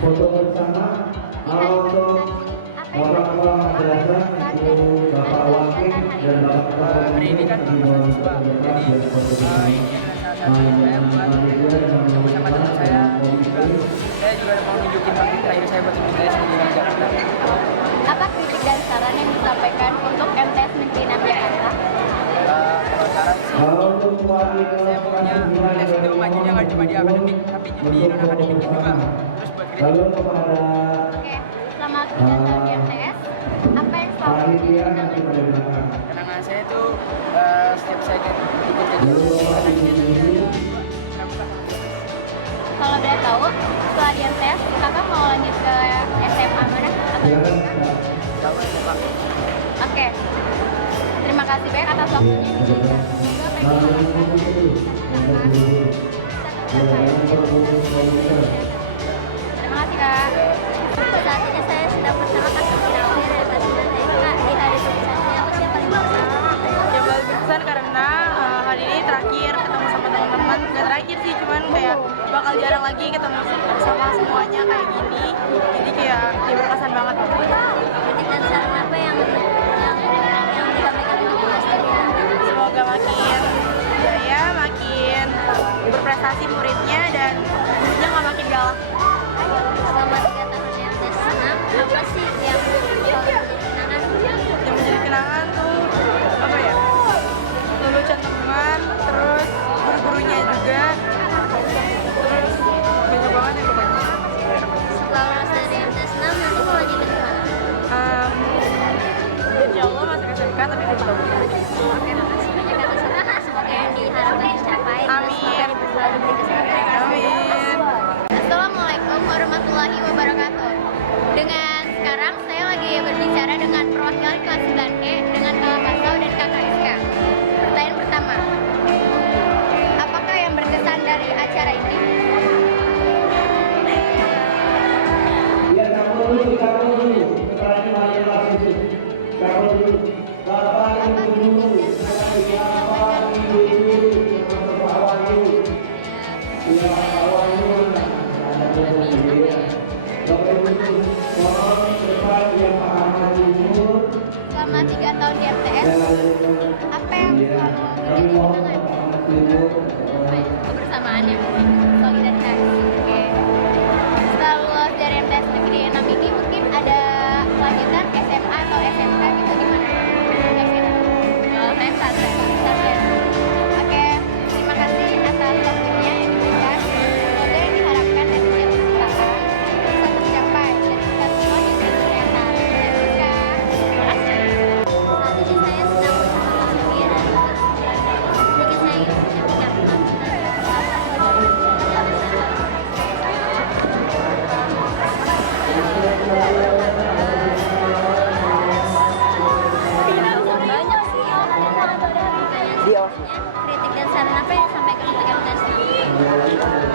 foto bersama untuk Bapak Kepala Madrasah, Ibu Bapak Wakil dan Bapak Kepala hari ini kan mahasiswa, jadi ini adalah salah satu saya bersama teman saya juga. Saya juga mau nunjukin bakti terakhir saya buat teman saya sendiri di Jakarta. Apa kritik dan saran yang disampaikan untuk MTS Negeri 6 Jakarta? Kalau saran sih, saya pokoknya MTS itu majunya nggak cuma di akademik, tapi di non akademiknya juga. Terus buat kritik. Oke, selama 3 tahun di MTS, apa yang selalu menjadi kenangan? Kenangan saya itu setiap saya ikut kegiatan Kalau boleh tahu, setelah di MTS, kakak mau lanjut ke SMA mana? Atau Oke, terima kasih banyak atas waktunya di sini. Semoga apa yang terima kasih kak. Saat ini saya sedang bersama Kak Sofia dari Tasila Kak di hari sukses apa sih yang paling berkesan? Yang paling berkesan karena hari ini terakhir ketemu sama teman-teman. Gak terakhir sih, cuman kayak bakal jarang lagi ketemu sama semuanya kayak gini. Jadi kayak ya berkesan banget. Kritik dan saran apa yang disampaikan untuk Mas Delia? Semoga makin jaya, makin berprestasi muridnya dan gurunya nggak makin galak. Selama 3 tahun di MTS 6, apa sih yang selalu menjadi kenangan? Yang menjadi kenangan tuh apa ya? Lelucon teman, terus guru-gurunya juga, terus banyak banget yang pokoknya. Setelah lulus dari MTS 6, nanti mau lanjutin kemana? Insya Allah masuk SMK tapi belum tahu. Oke, makasih banyak atas usaha. Semoga yang diharapkan tercapai. Amin. Selalu beri kesehatan. Amin. Assalamualaikum warahmatullahi wabarakatuh. Dengan sekarang saya lagi berbicara dengan perwakilan kelas 9E dengan Kakak Kasau dan Kakak Rizka. Pertanyaan pertama, apakah yang berkesan dari acara ini? Ya, kamu dulu. Sekarang ini masih kamu dulu. Bapak Apa kritik dan saran yang disampaikan selama 3 tahun di MTS, apa yang selalu menjadi kenangan? Kebersamaan ya mungkin, solidaritas. Oke. Setelah lulus dari MTS Negeri 6 ini mungkin ada lanjutan SMA atau SMK gitu gimana? Oke, terima kasih atas waktunya yang diberikan. Semoga yang diharapkan dan diceritakan bisa tercapai dan kita semua ternyata. Terima kasih. Saat ini saya sedang bersama Kak Sofia dari kelas 9. Sedikit saya ingin menyampaikan banyak sih kritik dan saran apa yang disampaikan untuk MTS 6?